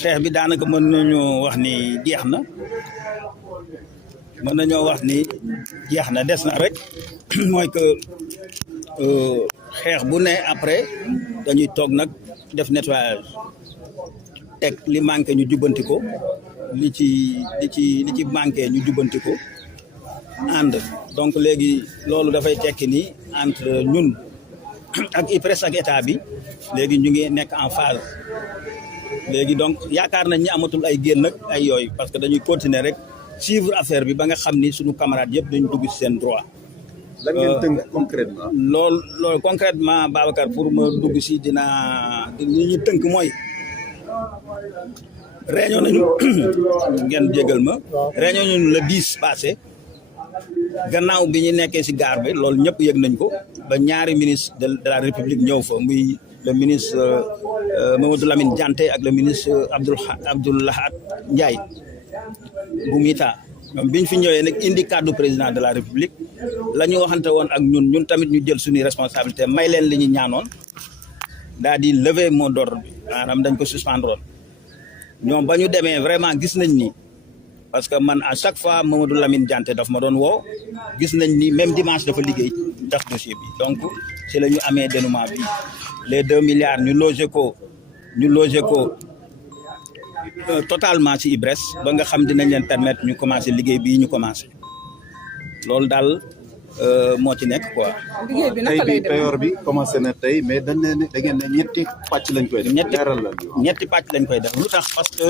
xeex bi daanaka mën nañoo wax ni jeex na mën nañoo wax ni jeex na des na rek mooy que xeex bu ne après dañuy toog nag def nettoyage teg li manqué ñu jubbanti ko li ci manqué ñu jubbanti ko ànd donc léegi loolu dafay tekki ni entre ñun ak IPRES ak état bi léegi ñu ngi nekk en phase léegi donc yaakaar nañ ni amatul ay génn ak ay yooyu parce que dañuy continuer rek suivre affaire bi ba nga xam ni suñu camarades yëpp dañu dugg ci seen droit. lan ngeen tënk concrètement. loolu concrètement Babacar pour ma dugg si li ñu tënk mooy réunion nañu ngeen jégal ma réunion nañu le 10 passé gannaaw bi ñu nekkee si gaar bi loolu ñëpp yëg nañ ko ba ñaari ministre de la République ñëw fa muy le ministre Mamadou Lamine Dianté ak le ministre Abdoulahat Ndiaye bu Mita ñoom biñ fi ñëwee nag indi cadre président de la République la ñu waxante woon ak ñun tamit ñu jël suñuy responsabilité may leen li ñu ñaanoon daal di lever mot d'ordre bi maanaam dañ ko suspendre ñoom ba ñu demee vraiment gis nañ ni parce que man à chaque fois Mamadou Lamine Dianté daf ma doon woo gis nañ ni même dimanche dafa liggéey ndax dossier bi donc ci la ñu amee dénouement bi les 2 milliards ñu logé ko totalement ci IPRES ba nga xam dinañ leen permettre ñu commencer liggéey bii ñu commencer loolu daal moo ci nekk quoi. liggéey bi naka lay demee payoor bi commencé na tey mais dañ ne da ngeen ne ñetti pàcc lañ koy def. ñetti pàcc lañ koy def lu tax parce que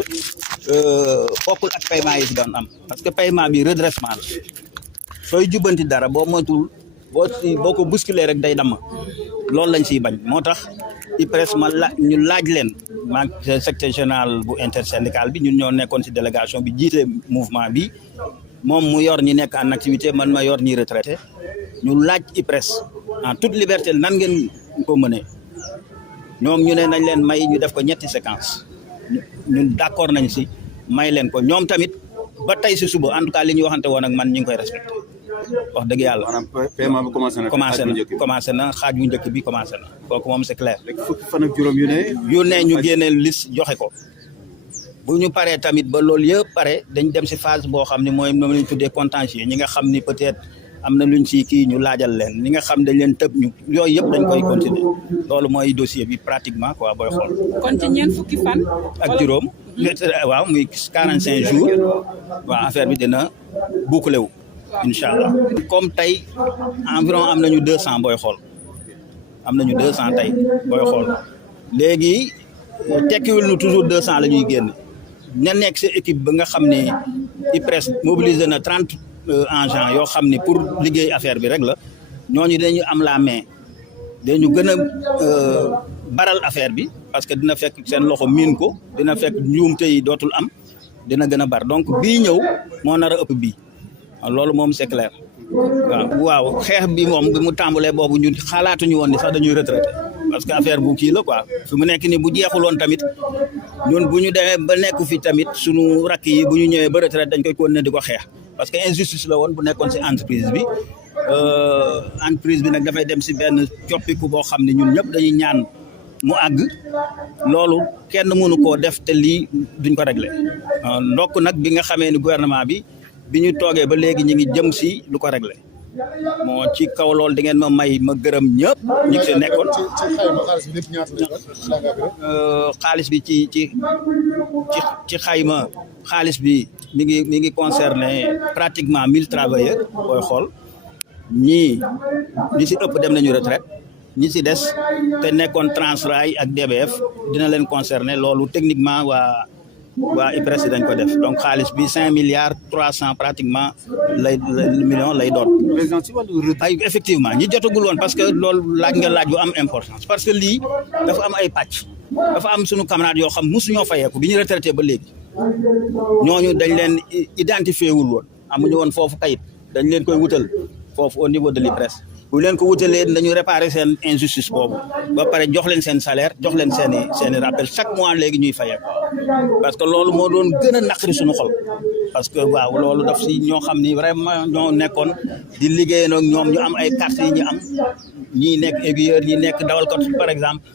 bokkul ak paiement yi si doon am parce que paiement bi redressement la sooy jubbanti dara boo moytul boo ko bousculer rek day damm loolu lañ siy bañ moo tax IPRES ñu laaj leen maag secrétaire général bu intersyndical bi ñun ñoo nekkoon si délégation bi jiite mouvement bi moom mu yor ñi nekk en activité man ma yor ñi retraité ñu laaj IPRES en toute liberté nan ngeen ko mënee ñoom ñu ne nañ leen may ñu def ko ñetti séquence ñun d'accord nañ si may leen ko ñoom tamit ba tey si suba en tout cas li ñu waxante woon ak man ñu ngi koy respecté wax dëgg yàlla. maanaam paiement bi commencé na xaaj bu njëkk bi commencé na kooku moom c'est clair. léegi fukki fan ak juróom yu ne ñu génne liste joxe ko bu ñu paree tamit ba loolu yëpp pare dañ dem si phase boo xam ne mooy moom la ñu tuddee contentieux ñi nga xam ni peut-être am na luñ si kii ñu laajal leen ñi nga xam dañ leen tëb ñu yooyu yëpp dañ koy continuer loolu mooy dossier bi pratiquement quoi booy xool. kon ci ñeent fukki fan. ak juróom. waaw muy 45 jours waaw affaire bi dina boucler wu. incha allah comme tey environ am nañu 200 booy xool am nañu 200 tey booy xool léegi tekkiwul nu toujours 200 la ñuy génn ña nekk si équipe ba nga xam ne IPRES mobilisé na 30 agents yoo xam ne pour liggéey affaire bi rek la ñooñu dañu am la main dañu gën a baral affaire bi parce que dina fekk seen loxo miin ko dina fekk njuumte yi dootul am dina gën a bar donc bii ñëw moo nar a ëpp bii loolu moom c'est clair waaw xeex bi moom bi mu tàmbalee boobu ñun xalaatuñu woon ni sax dañuy retraité parce que affaire bu kii la quoi fi mu nekk ni bu jeexuloon tamit ñun bu ñu demee ba nekk fi tamit suñu rakk yi bu ñu ñëwee ba retraite dañ koy continuer di ko xeex parce que injustice la woon bu nekkoon si entreprise bi nag dafay dem si benn coppiku boo xam ne ñun ñëpp dañuy ñaan mu àgg loolu kenn mënu koo def te lii duñ ko régler ndokk nag bi nga xamee ni gouvernement bi ñu toogee ba léegi ñu ngi jëm si lu ko régler moo ci kaw loolu di ngeen ma may ma gërëm ñëpp ñi ngi si nekkoon. xaalis bi ci xayma xaalis bi mi ngi concerné pratiquement 1000 travailleurs booy xool ñi si ëpp dem nañu retraite ñi si des te nekkoon Transrail ak DBF dina leen concerné loolu techniquement waa IPRES dañ ko def donc xaalis bi 5 milliards 300 pratiquement millions lay doon. ay effectivement ñi jotagul woon parce que loolu laaj bu am importance parce que lii dafa am ay pàcc dafa am sunu camarades yoo xam mosuñoo fayeeku bi ñu retraité ba léegi ñooñu dañ leen identifié wul woon amuñu woon foofu kayit dañ leen koy wutal foofu au niveau de l'IPRES bu leen ko wutalee dañu réparer seen injustice boobu ba pare jox leen seen salaire jox leen seeni rappel chaque mois léegi ñuy fayeeku parce que loolu moo doon gën a naqari suñu xol parce que waaw loolu daf si ñoo xam ni vraiment ñoo nekkoon di liggéeyandoo ak ñoom ñu am ay cartes yi ñu am ñii nekk aiguilleur ñi nekk dawalkat par exemple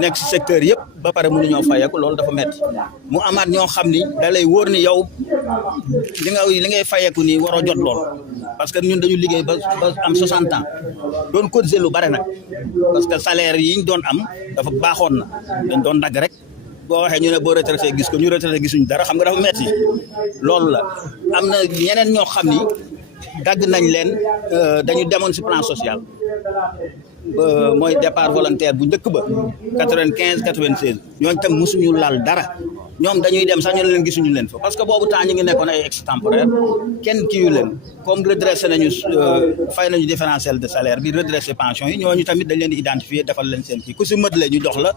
nekk si secteur yëpp ba pare mënuñoo fayeeku loolu dafa metti mu amaat ñoo xam ni da lay wóor ni yow li ngay fayeeku nii waroo jot lool parce que ñun dañu liggéey ba am 60 ans doon cotiser lu bare nag parce que salaire yi ñu doon am dafa baaxoon na dañ doon dagg rek boo waxee ñu ne boo retraité gis ko ñu retraité gisuñu dara xam nga dafa metti loolu la am na ñeneen ñoo xam ni dagg nañ leen dañu demoon si plan social mooy départ volontaire bu njëkk ba 95 96 ñooñu tam mosuñu laal dara ñoom dañuy dem sax ñu leen gisuñu leen fa parce que boobu temps ñu ngi nekkoon ay extemporaire kenn kiiyu leen comme redressé nañu fay nañu différentiel de salaire bi redressé pension yi ñooñu tamit dañ leen di identifier defal leen seen kii ku si mëtle ñu jox la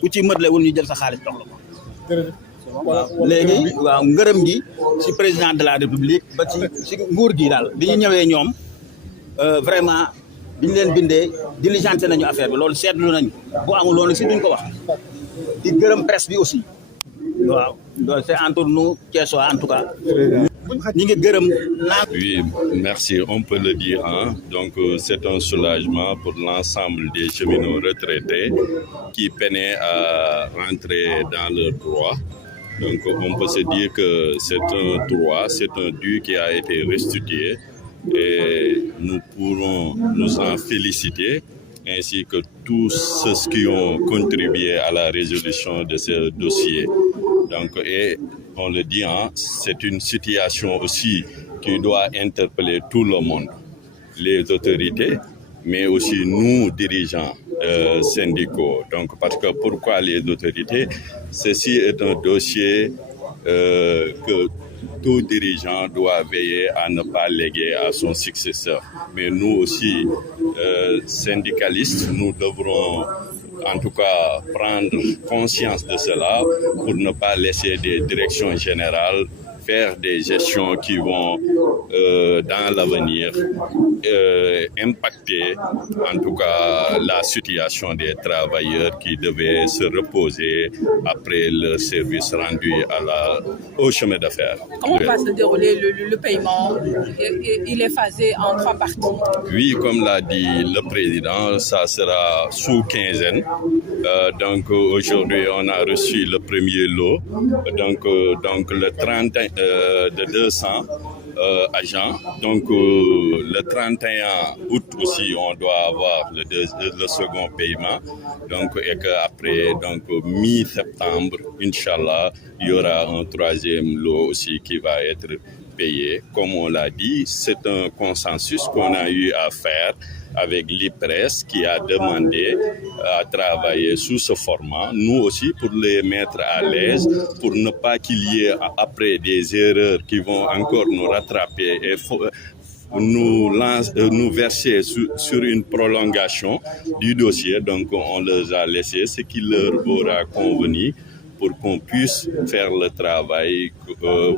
ku ci mëtle wul ñu jël sa xaalis jox la ko waaw léegi waaw ngërëm gi si président de la république ba ci nguur gi daal bi ñu ñëwee ñoom vraiment bi ñu leen bindee diligenté nañu affaire bi loolu seetlu nañu bu amul loolu si duñ ko wax di gërëm presse bi aussi waaw donc c'est entre nous Thiessois en tout cas ñi ngi gërëm naa. Oui, merci, on peut le dire. Donc, c'est un soulagement pour l'ensemble des cheminots retraités qui peinaient à rentrer dans leurs droits. Donc, on peut se dire que c'est un droit, c'est un dû qui a été restitué et nous pourrons nous en féliciter, ainsi que tous ceux qui ont contribué à la résolution de ce dossier. Donc, et on le dit, c'est une situation aussi qui doit interpeller tout le monde, les autorités, mais aussi nous, dirigeants syndicaux. Donc, parce que pourquoi les autorités? Ceci est un dossier que tout dirigeant doit veiller à ne pas léguer à son successeur. Mais nous aussi, syndicalistes, nous devrons en tout cas prendre conscience de cela pour ne pas laisser des directions générales faire des gestions qui vont dans l'avenir impacter en tout cas la situation des travailleurs qui devaient se reposer après le service rendu au chemin de fer. Comment va se dérouler le paiement? Il est phasé en 3 parties. Oui, comme l'a dit le président, ça sera sous quinzaine. Donc aujourd'hui, on a reçu le premier lot. Donc le 31 de 200 agents. Donc le 31 août aussi, on doit avoir le second paiement. Donc et qu'après, donc mi-septembre, Inch'Allah, il y aura un troisième lot aussi qui va être payé. Comme on l'a dit, c'est un consensus qu'on a eu à faire avec l'IPRES qui a demandé à travailler sous ce format. Nous aussi, pour les mettre à l'aise, pour ne pas qu'il y ait après des erreurs qui vont encore nous rattraper et nous verser sur une prolongation du dossier. Donc, on les a laissés ce qui leur aura convenu pour qu'on puisse faire le travail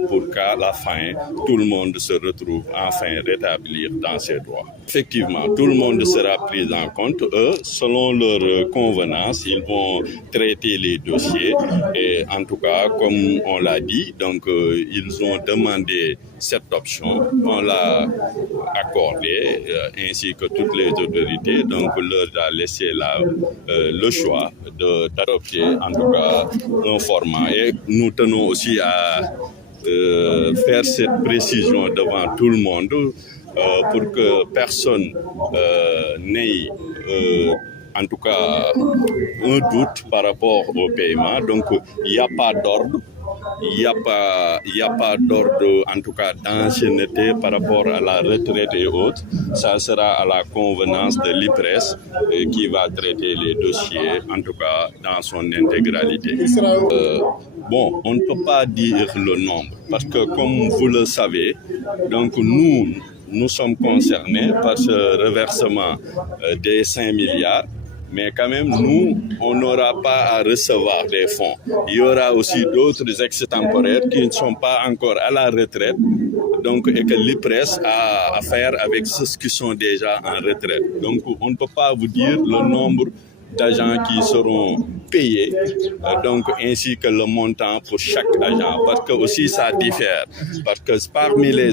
pour qu'à la fin, tout le monde se retrouve enfin rétablir dans ses droits. Effectivement, tout le monde sera pris en compte. Eux, selon leur convenance, ils vont traiter les dossiers. Et en tout cas, comme on l'a dit, donc ils ont demandé cette option. On l'a accordée, ainsi que toutes les autorités. Donc, leur a laissé le choix d'adopter, en tout cas, un format. Et nous tenons aussi à faire cette précision devant tout le monde pour que personne n'ait en tout cas un doute par rapport au paiement. Donc il n'y a pas d'ordre. Il n'y a pas d'ordre, en tout cas d'ancienneté par rapport à la retraite et autres. Ça sera à la convenance de l'IPRES qui va traiter les dossiers, en tout cas dans son intégralité. Bon, on ne peut pas dire le nombre, parce que comme vous le savez, donc nous sommes concernés par ce reversement des 5 milliards. Mais quand même, nous, on n'aura pas à recevoir des fonds. Il y aura aussi d'autres extemporaires qui ne sont pas encore à la retraite, donc, et que l'IPRES a à faire avec ceux qui sont déjà en retraite. Donc, on ne peut pas vous dire le nombre d'agents qui seront payés, donc ainsi que le montant pour chaque agent, parce que aussi ça diffère, parce que parmi les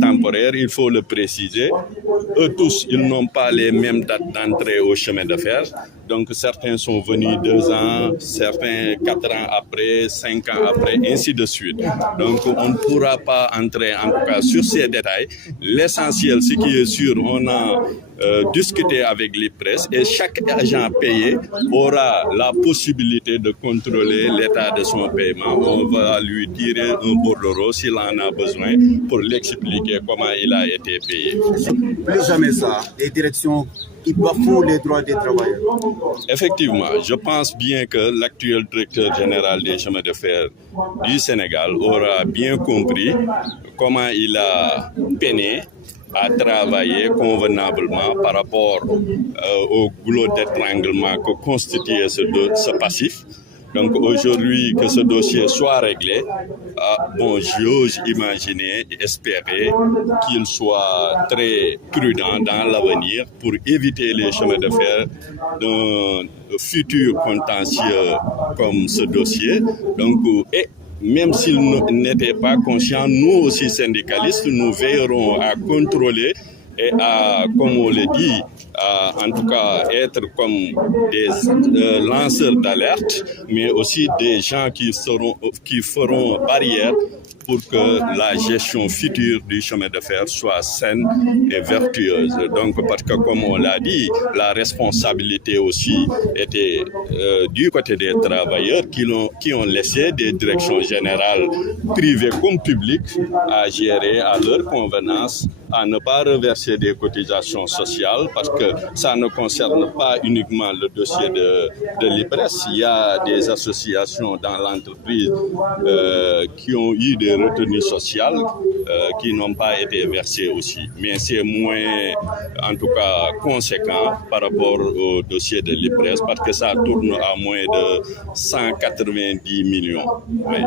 temporaires, il faut le préciser, eux tous, ils n'ont pas les mêmes dates d'entrée au chemin de fer, Donc certains sont venus 2 ans, certains 4 ans après, 5 ans après, ainsi de suite. Donc on ne pourra pas entrer en tout cas sur ces détails. L'essentiel, ce qui est sûr, on a discuté avec les presses et chaque agent payé aura la possibilité de contrôler l'état de son paiement. On va lui tirer un bordereau s'il en a besoin pour l'expliquer comment il a été payé. Plus jamais ça, les directions qui bafouent les droits des travailleurs. Effectivement, je pense bien que l'actuel directeur général des chemins de fer du Sénégal aura bien compris comment il a peiné à travailler convenablement par rapport au goulot d'étranglement que constituait ce passif. Donc aujourd'hui, que ce dossier soit réglé, j'ose imaginer, espérer qu'il soit très prudent dans l'avenir pour éviter les chemins de fer d'un futur contentieux comme ce dossier. Donc, même s'ils n'étaient pas conscients, nous aussi syndicalistes, nous veillerons à contrôler et à, comme on le dit, en tout cas être comme des lanceurs d'alerte, mais aussi des gens qui feront barrière pour que la gestion future du chemin de fer soit saine et vertueuse. Donc, parce que comme on l'a dit, la responsabilité aussi était du côté des travailleurs qui ont laissé des directions générales privées comme publiques à gérer à leur convenance, à ne pas reverser des cotisations sociales parce que ça ne concerne pas uniquement le dossier de l'IPRES. Il y a des associations dans l'entreprise qui ont eu des retenues sociales qui n'ont pas été versées aussi. Mais c'est moins, en tout cas, conséquent par rapport au dossier de l'IPRES parce que ça tourne à moins de 190 millions. Oui.